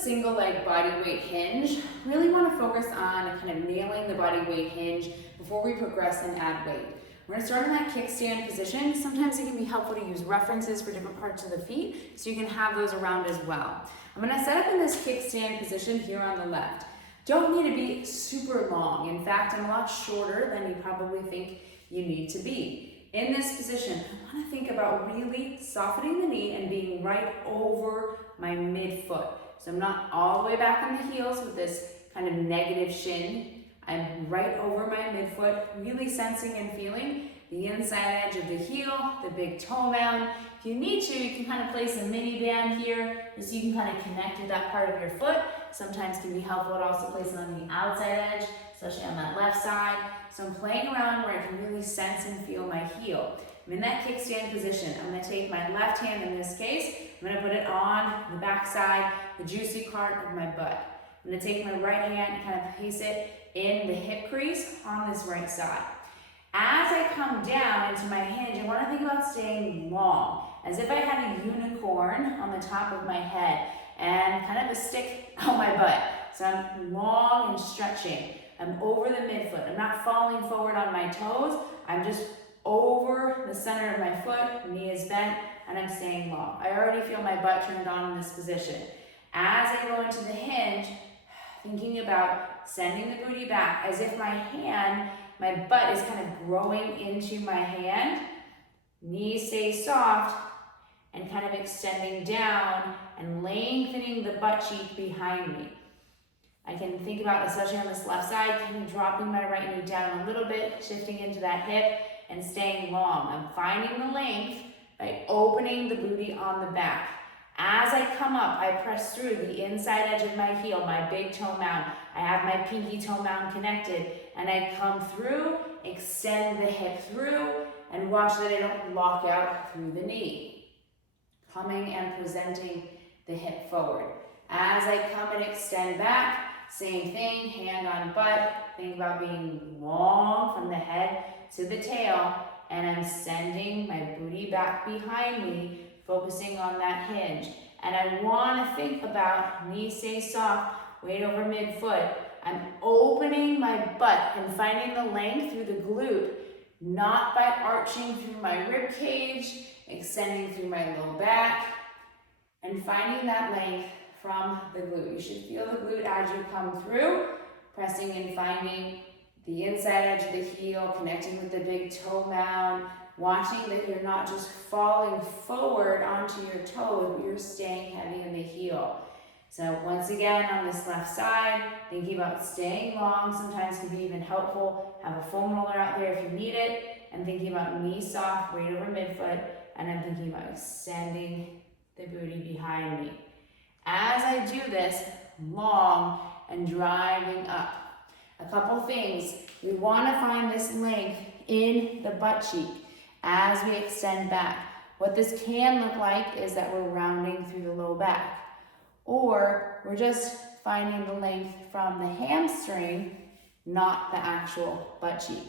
single leg body weight hinge. Really want to focus on kind of nailing the body weight hinge before we progress and add weight. We're going to start in that kickstand position. Sometimes it can be helpful to use references for different parts of the feet so you can have those around as well. I'm going to set up in this kickstand position here on the left. Don't need to be super long. In fact, I'm a lot shorter than you probably think you need to be. In this position, I want to think about really softening the knee and being right over my midfoot. So I'm not all the way back on the heels with this kind of negative shin. I'm right over my midfoot, really sensing and feeling the inside edge of the heel, the big toe mound. If you need to, you can kind of place a mini band here so you can kind of connect with that part of your foot. Sometimes can be helpful to also place it on the outside edge, especially on that left side. So I'm playing around where I can really sense and feel my heel. I'm in that kickstand position. I'm going to take my left hand in this case. I'm going to put it on the back side, the juicy part of my butt. I'm going to take my right hand and kind of place it in the hip crease on this right side. As I come down into my hinge, I want to think about staying long, as if I had a unicorn on the top of my head and kind of a stick on my butt. So I'm long and stretching. I'm over the midfoot. I'm not falling forward on my toes. I'm just over the center of my foot, knee is bent, and I'm staying long. I already feel my butt turned on in this position. As I go into the hinge, thinking about sending the booty back as if my butt is kind of growing into my hand. Knees stay soft and kind of extending down and lengthening the butt cheek behind me. I can think about, especially on this left side, kind of dropping my right knee down a little bit, shifting into that hip and staying long. I'm finding the length by opening the booty on the back. As I come up, I press through the inside edge of my heel, my big toe mound. I have my pinky toe mound connected, and I come through, extend the hip through, and watch that I don't lock out through the knee. Coming and presenting the hip forward. As I come and extend back, same thing, hand on butt. Think about being long from the head to the tail, and I'm sending my booty back behind me, focusing on that hinge. And I want to think about knee stay soft, weight over midfoot. I'm opening my butt and finding the length through the glute, not by arching through my rib cage, extending through my low back, and finding that length from the glute. You should feel the glute as you come through, pressing and finding the inside edge of the heel, connecting with the big toe mound, watching that you're not just falling forward onto your toes, but you're staying heavy in the heel. So once again, on this left side, thinking about staying long sometimes can be even helpful. Have a foam roller out there if you need it, and thinking about knee soft, weight over midfoot, and I'm thinking about extending the booty behind me. As I do this, long and driving up. A couple things. We want to find this length in the butt cheek as we extend back. What this can look like is that we're rounding through the low back, or we're just finding the length from the hamstring, not the actual butt cheek.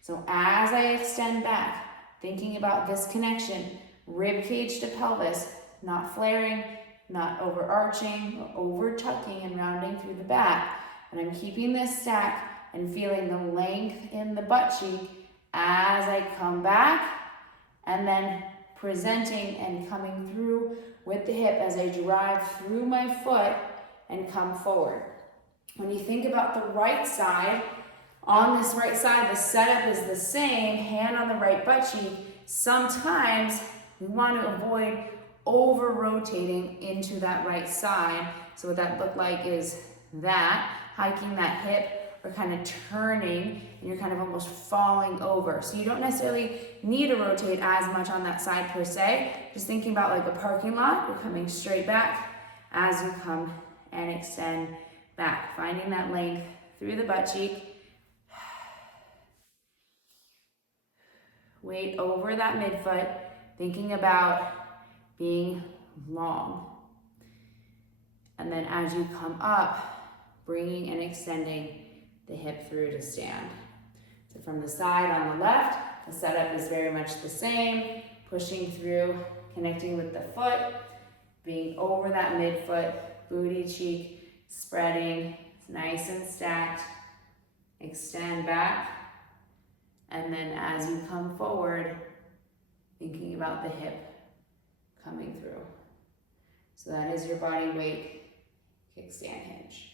So as I extend back, thinking about this connection, rib cage to pelvis, not flaring, not overarching or over tucking and rounding through the back. And I'm keeping this stack and feeling the length in the butt cheek as I come back, and then presenting and coming through with the hip as I drive through my foot and come forward. When you think about the right side, on this right side, the setup is the same, hand on the right butt cheek. Sometimes we want to avoid over rotating into that right side. So what that looked like is that, hiking that hip or kind of turning, and you're kind of almost falling over. So you don't necessarily need to rotate as much on that side per se. Just thinking about like a parking lot, you're coming straight back as you come and extend back. Finding that length through the butt cheek. Weight over that midfoot, thinking about being long. And then as you come up, bringing and extending the hip through to stand. So from the side on the left, the setup is very much the same, pushing through, connecting with the foot, being over that midfoot, booty cheek spreading, nice and stacked. Extend back. And then as you come forward, thinking about the hip coming through. So that is your body weight kickstand hinge.